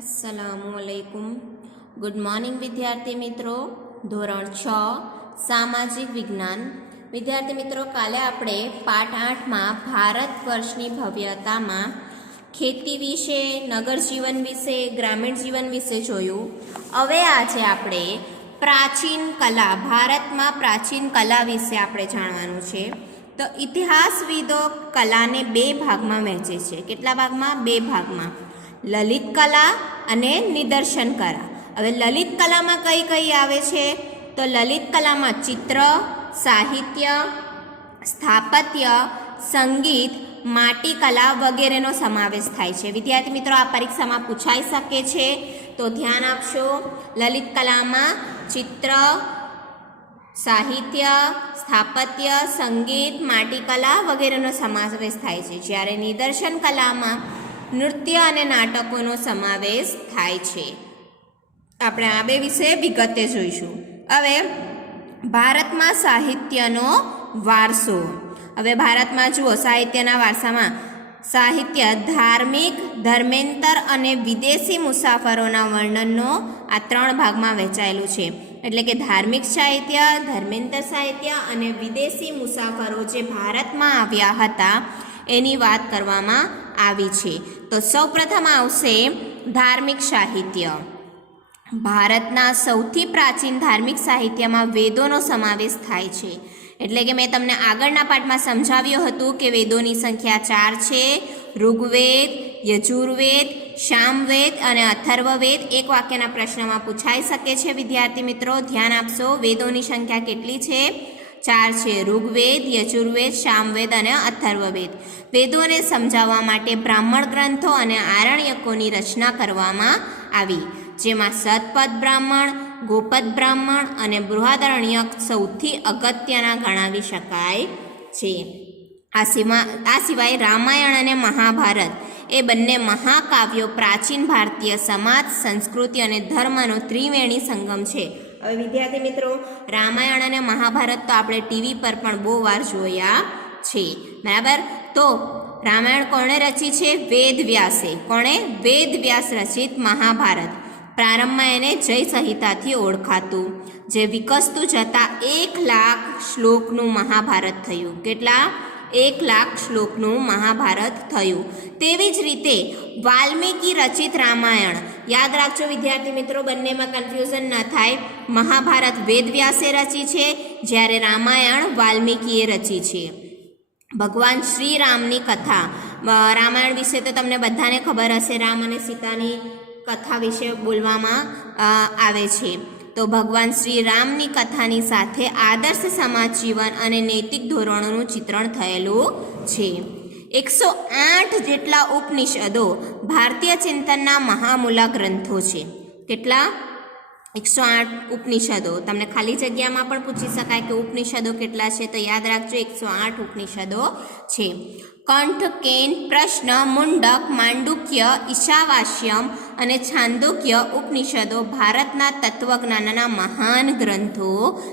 अस्सलामुअलैकुम। Good morning विद्यार्थी मित्रों। ધોરણ 6 સામાજિક વિજ્ઞાન વિદ્યાર્થી મિત્રો, કાલે આપણે પાઠ 8માં ભારત વર્ષની ભવ્યતામાં ખેતી વિશે, નગર જીવન વિશે, ગ્રામીણ જીવન વિશે જોયું. હવે આજે આપણે પ્રાચીન કલા, ભારતમાં પ્રાચીન કલા વિશે આપણે જાણવાનું છે. તો ઇતિહાસવિદો કલાને બે ભાગમાં વહેંચે છે. કેટલા ભાગમાં? બે ભાગમાં. લલિત કલા અને નિદર્શન કલા. હવે લલિત કલામાં કઈ કઈ આવે છે? તો લલિત કલામાં ચિત્ર, સાહિત્ય, સ્થાપત્ય, સંગીત, માટીકલા વગેરેનો સમાવેશ થાય છે. વિદ્યાર્થી મિત્રો, આ પરીક્ષામાં પૂછાઈ શકે છે, તો ધ્યાન આપશો. લલિત કલામાં ચિત્ર, સાહિત્ય, સ્થાપત્ય, સંગીત, માટીકલા વગેરેનો સમાવેશ થાય છે. જ્યારે નિદર્શન કલામાં નૃત્ય અને નાટકોનો સમાવેશ થાય છે. આપણે આ બે વિશે વિગતે જોઈશું. હવે ભારતમાં સાહિત્યનો વારસો. હવે ભારતમાં જુઓ, સાહિત્યના વારસામાં સાહિત્ય ધાર્મિક, ધર્મેન્તર અને વિદેશી મુસાફરોના વર્ણનનો આ ત્રણ ભાગમાં વહેંચાયેલું છે. એટલે કે ધાર્મિક સાહિત્ય, ધર્મેન્તર સાહિત્ય અને વિદેશી મુસાફરો જે ભારતમાં આવ્યા હતા એની વાત કરવામાં આવી છે. તો સૌપ્રથમ આવશે ધાર્મિક સાહિત્ય. ભારતના સૌથી પ્રાચીન ધાર્મિક સાહિત્યમાં વેદોનો સમાવેશ થાય છે. એટલે કે મેં તમને આગળના પાઠમાં સમજાવ્યું હતું કે વેદોની સંખ્યા 4 છે. ઋગ્વેદ, યજુર્વેદ, સામવેદ અને અથર્વવેદ. એક વાક્યના પ્રશ્નમાં પૂછાઈ શકે છે. વિદ્યાર્થી મિત્રો, ધ્યાન આપશો. વેદોની સંખ્યા કેટલી છે? 4 છે. ઋગ્વેદ, યજુર્વેદ, સામવેદ અને અથર્વવેદ. વેદોને સમજાવવા માટે બ્રાહ્મણ ગ્રંથો અને આરણ્યકોની રચના કરવામાં આવી, જેમાં સતપથ બ્રાહ્મણ, ગોપદ બ્રાહ્મણ અને બૃહદારણ્યક સૌથી અગત્યના ગણાવી શકાય છે. આ સિવાય રામાયણ અને મહાભારત એ બંને મહાકાવ્યો પ્રાચીન ભારતીય સમાજ, સંસ્કૃતિ અને ધર્મનો ત્રિવેણી સંગમ છે. હવે વિદ્યાર્થી મિત્રો, રામાયણ અને મહાભારત તો આપણે ટીવી પર પણ બહુ વાર જોયા છે, બરાબર? તો રામાયણ કોણે રચી છે? વેદ વ્યાસે. કોણે? વેદ વ્યાસ રચિત મહાભારત પ્રારંભમાં એને જય સંહિતાથી ઓળખાતું, જે વિકસતું જતાં 1,00,000 શ્લોકનું મહાભારત થયું. કેટલા? 1,00,000 શ્લોકનું મહાભારત થયું. તેવી જ રીતે વાલ્મીકી રચિત રામાયણ. યાદ રાખજો વિદ્યાર્થી મિત્રો, બંનેમાં કન્ફ્યુઝન ન થાય. મહાભારત વેદવ્યાસે રચી છે, જ્યારે રામાયણ વાલ્મીકીએ રચી છે. ભગવાન શ્રી રામની કથા. રામાયણ વિશે તો તમને બધાને ખબર હશે. રામ અને સીતાની કથા વિશે બોલવામાં આવે છે. તો ભગવાન શ્રી રામની કથાની સાથે આદર્શ સમાજ જીવન અને નૈતિક ધોરણોનું ચિત્રણ થયેલું છે. 108 જેટલા ઉપનિષદો ભારતીય ચિંતનના મહામૂલા ગ્રંથો છે. કેટલા? 108 ઉપનિષદો. તમને ખાલી જગ્યામાં પણ પૂછી શકાય કે ઉપનિષદો કેટલા છે, તો યાદ રાખજો 108 ઉપનિષદો છે. કંઠ, કેન, પ્રશ્ન, મુંડક, માંડુક્ય, ઈશાવાસ્યમ અને છાંદોક્ય ઉપનિષદો ભારતના તત્વજ્ઞાનના મહાન ગ્રંથો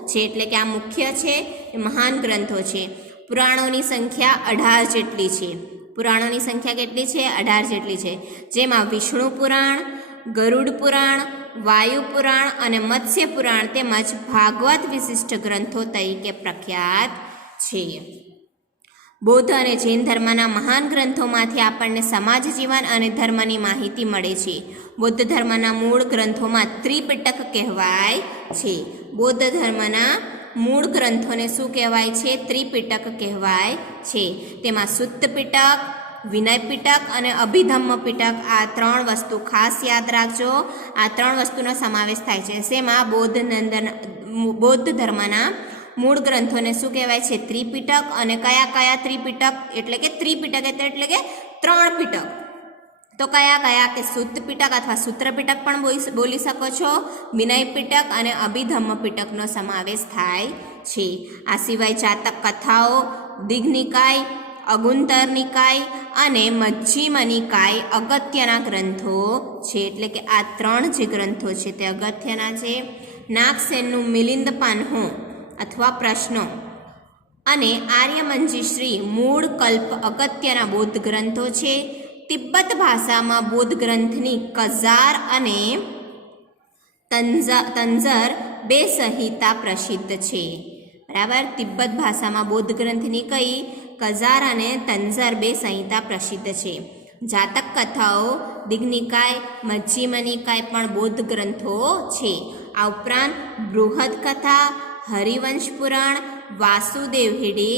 છે. એટલે કે આ મુખ્ય છે, એ મહાન ગ્રંથો છે. પુરાણોની સંખ્યા 18 જેટલી છે. પુરાણોની સંખ્યા કેટલી છે? 18 જેટલી છે. જેમાં વિષ્ણુ પુરાણ, ગરુડ પુરાણ, વાયુ પુરાણ અને મત્સ્ય પુરાણ તેમજ ભાગવત વિશિષ્ટ ગ્રંથો તરીકે પ્રખ્યાત છે. બૌદ્ધ અને જૈન ધર્મના મહાન ગ્રંથોમાંથી આપણને સમાજ જીવન અને ધર્મની માહિતી મળે છે. બૌદ્ધ ધર્મના મૂળ ગ્રંથોમાં ત્રિપિટક કહેવાય છે. બૌદ્ધ ધર્મના મૂળ ગ્રંથોને શું કહેવાય છે? ત્રિપિટક કહેવાય છે. તેમાં સુત્ત પિટક, વિનય પિટક અને અભિધમ્મ પિટક, આ 3 વસ્તુ ખાસ યાદ રાખજો. આ 3 વસ્તુનો સમાવેશ થાય છે. શેમાં? બૌદ્ધ ધર્મના મૂળ ગ્રંથોને શું કહેવાય છે? ત્રિપિટક. અને કયા કયા ત્રિપિટક? એટલે કે ત્રિપિટક એટલે કે 3 પિટક. તો કયા કયા? કે સુત્ત પિટક અથવા સૂત્ર પિટક પણ બોલી શકો છો. વિનય પિટક અને અભિધમ્મ પિટકનો સમાવેશ થાય છે. આ સિવાય જાતક કથાઓ, દિગ્નિકાય, અગુંતર નિકાય અને મજ્જિમ નિકાય અગત્યના ગ્રંથો છે. એટલે કે આ 3 જે ગ્રંથો છે તે અગત્યના છે. નાગસેનનું મિલિંદ પાન્હો અથવા પ્રશ્નો અને આર્યમંજીશ્રી મૂળ કલ્પ અગત્યના બૌદ્ધ ગ્રંથો છે. તિબ્બત ભાષામાં બૌદ્ધ ગ્રંથની કઝાર અને તંજર બે સંહિતા પ્રસિદ્ધ છે. બરાબર, તિબ્બત ભાષામાં બૌદ્ધ ગ્રંથની કઈ કઝાર અને તંજર બે સંહિતા પ્રસિદ્ધ છે. જાતક કથાઓ, દિગ્નિકાય, મજ્જિમ નિકાય પણ બૌદ્ધ ગ્રંથો છે. આ ઉપરાંત બૃહદ કથા, હરિવંશ પુરાણ, વાસુદેવ હિડે,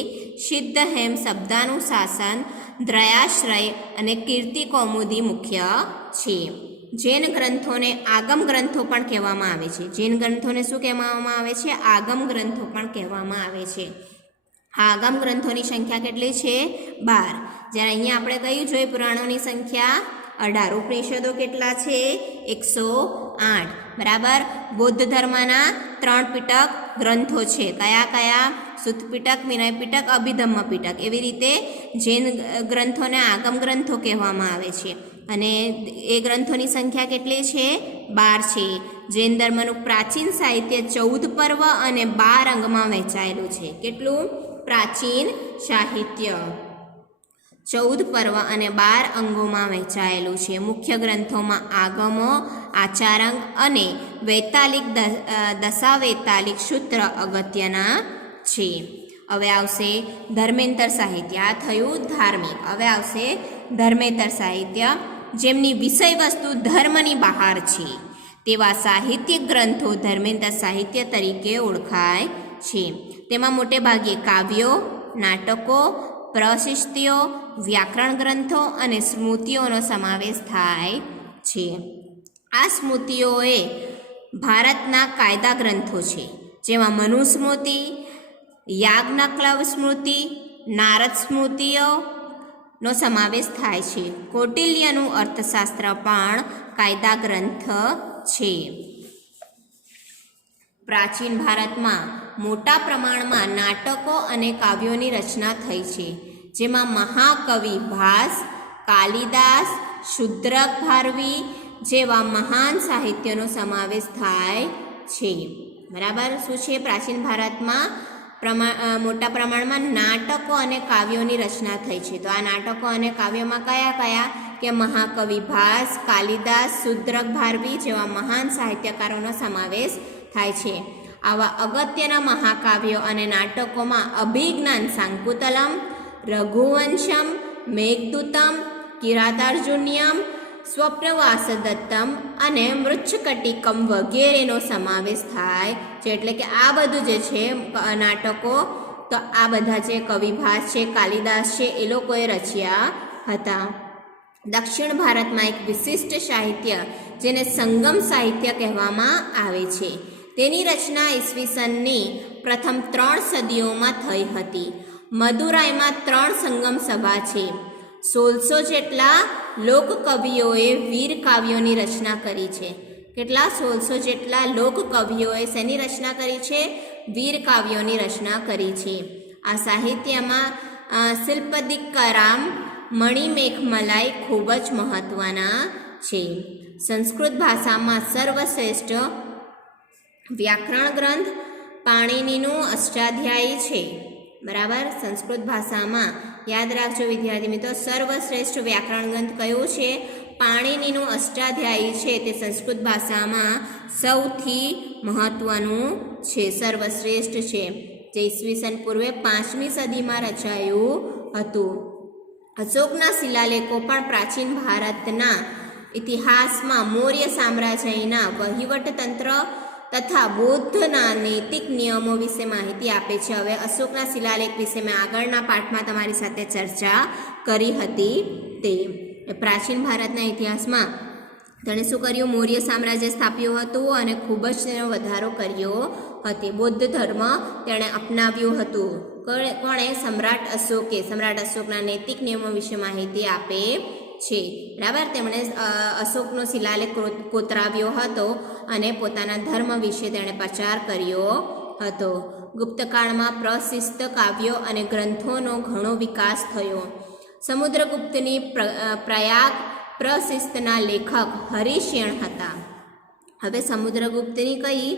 સિદ્ધહેમ શબ્દાનુશાસન, દ્રયાશ્રય અને કીર્તિ કૌમુદી મુખ્ય છે. જૈન ગ્રંથોને આગમ ગ્રંથો પણ કહેવામાં આવે છે. જૈન ગ્રંથોને શું કહેવામાં આવે છે? આગમ ગ્રંથો પણ કહેવામાં આવે છે. આ આગમ ગ્રંથોની સંખ્યા કેટલી છે? 12. જ્યારે અહીંયા આપણે કયું જોઈએ? પુરાણોની સંખ્યા 18. ઉપનિષદો કેટલા છે? 108. બરાબર. બૌદ્ધ ધર્મના 3 પીટક ગ્રંથો છે. કયા કયા? સુત્ત પીટક, વિનય પીટક, અભિધમ્મ પીટક. એવી રીતે જૈન ગ્રંથોને આગમ ગ્રંથો કહેવામાં આવે છે. અને એ ગ્રંથોની સંખ્યા કેટલી છે? 12 છે. જૈન ધર્મનું પ્રાચીન સાહિત્ય 14 પર્વ અને 12 અંગમાં વહેંચાયેલું છે. કેટલું? પ્રાચીન સાહિત્ય 14 પર્વ અને 12 અંગોમાં વહેંચાયેલું છે. મુખ્ય ગ્રંથોમાં આગમો, આચારાંગ અને વૈતાલિક દશાવૈતાલિક સૂત્ર અગત્યના છે. હવે આવશે ધર્મેન્તર સાહિત્ય. આ થયું ધાર્મિક. હવે આવશે ધર્મેન્તર સાહિત્ય, જેમની વિષય વસ્તુ ધર્મની બહાર છે તેવા સાહિત્યિક ગ્રંથો ધર્મેન્તર સાહિત્ય તરીકે ઓળખાય છે. તેમાં મોટે ભાગે કાવ્યો, નાટકો, પ્રશસ્તિઓ, વ્યાકરણ ગ્રંથો અને સ્મૃતિઓનો સમાવેશ થાય છે. આ સ્મૃતિઓએ ભારતના કાયદા ગ્રંથો છે, જેમાં મનુસ્મૃતિ, યાજ્ઞવલ્ક્ય સ્મૃતિ, નારદ સ્મૃતિઓનો સમાવેશ થાય છે. કૌટિલ્યનું અર્થશાસ્ત્ર પણ કાયદા ગ્રંથ છે. પ્રાચીન ભારતમાં મોટા પ્રમાણમાં નાટકો અને કાવ્યોની રચના થઈ છે, જેમાં મહાકવિ ભાસ, કાલિદાસ, શુદ્રક ભારવી જેવા મહાન સાહિત્યનો સમાવેશ થાય છે. બરાબર. શું છે? પ્રાચીન ભારતમાં મોટા પ્રમાણમાં નાટકો અને કાવ્યોની રચના થઈ છે. તો આ નાટકો અને કાવ્યોમાં કયા કયા? કે મહાકવિ ભાસ, કાલિદાસ, શુદ્રક ભારવી જેવા મહાન સાહિત્યકારોનો સમાવેશ થાય છે. આવા અગત્યના મહાકાવ્યો અને નાટકોમાં અભિજ્ઞાન શાંકુતલમ, રઘુવંશમ, મેઘદૂતમ, કિરાતાર્જુનીયમ, સ્વપ્નવાસદત્તમ અને મૃચ્છકટિકમ વગેરેનો સમાવેશ થાય છે. એટલે કે આ બધું જે છે નાટકો, તો આ બધા જે કવિભાસ છે, કાલિદાસ છે, એ લોકોએ રચ્યા હતા. દક્ષિણ ભારતમાં એક વિશિષ્ટ સાહિત્ય, જેને સંગમ સાહિત્ય કહેવામાં આવે છે, તેની રચના ઈસવીસનની પ્રથમ 3 સદીઓમાં થઈ હતી. મદુરાઈમાં 3 સંગમ સભા છે. 1600 જેટલા લોકકવિઓએ વીર કાવ્યોની રચના કરી છે. કેટલા? 1600 જેટલા લોકકવિઓએ શેની રચના કરી છે? વીર કાવ્યોની રચના કરી છે. આ સાહિત્યમાં શિલ્પદિક્કરામ, મણિમેઘમલાઈ ખૂબ જ મહત્વના છે. સંસ્કૃત ભાષામાં સર્વશ્રેષ્ઠ વ્યાકરણ ગ્રંથ પાણિનીનું અષ્ટાધ્યાયી છે. બરાબર. સંસ્કૃત ભાષામાં યાદ રાખજો વિદ્યાર્થી મિત્રો, સર્વશ્રેષ્ઠ વ્યાકરણ ગ્રંથ કયું છે? પાણિનીનું અષ્ટાધ્યાયી છે. તે સંસ્કૃત ભાષામાં સૌથી મહત્વનું છે, સર્વશ્રેષ્ઠ છે, જે ઈસવીસન પૂર્વે 5મી સદીમાં રચાયું હતું. અશોકના શિલાલેખો પણ પ્રાચીન ભારતના ઇતિહાસમાં મૌર્ય સામ્રાજ્યના વહીવટતંત્ર તથા બૌદ્ધના નૈતિક નિયમો વિશે માહિતી આપે છે. હવે અશોકના શિલાલેખ વિશે મેં આગળના પાઠમાં તમારી સાથે ચર્ચા કરી હતી. તે પ્રાચીન ભારતના ઇતિહાસમાં તેણે શું કર્યું? મૌર્ય સામ્રાજ્ય સ્થાપ્યું હતું અને ખૂબ જ તેનો વધારો કર્યો હતો. બૌદ્ધ ધર્મ તેણે અપનાવ્યું હતું. કોણે? સમ્રાટ અશોકે. સમ્રાટ અશોકના નૈતિક નિયમો વિશે માહિતી આપે છે. બરાબર. તેમણે અશોકનો શિલાલેખ કોતરાવ્યો હતો અને પોતાના ધર્મ વિશે તેણે પ્રચાર કર્યો હતો. ગુપ્તકાળમાં પ્રશિસ્ત કાવ્યો અને ગ્રંથોનો ઘણો વિકાસ થયો. સમુદ્રગુપ્તની પ્રયાગ પ્રશિસ્તના લેખક હરિશેણ હતા. હવે સમુદ્રગુપ્તની કઈ?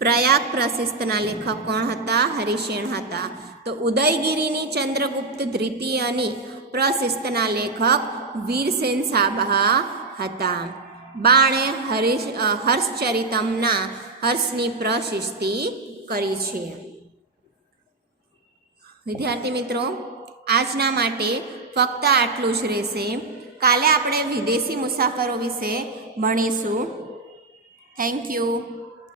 પ્રયાગ પ્રશિસ્તના લેખક કોણ હતા? હરિશેણ હતા. તો ઉદયગીરીની ચંદ્રગુપ્ત દ્વિતીયની પ્રશિસ્તના લેખક વીરસેન સાબા હતા. બાણે હર્ષચરિતમના હર્ષની પ્રશસ્તિ કરી છે. વિદ્યાર્થી મિત્રો, આજના માટે ફક્ત આટલું જ રહેશે. કાલે આપણે વિદેશી મુસાફરો વિશે ભણીશું. Thank you.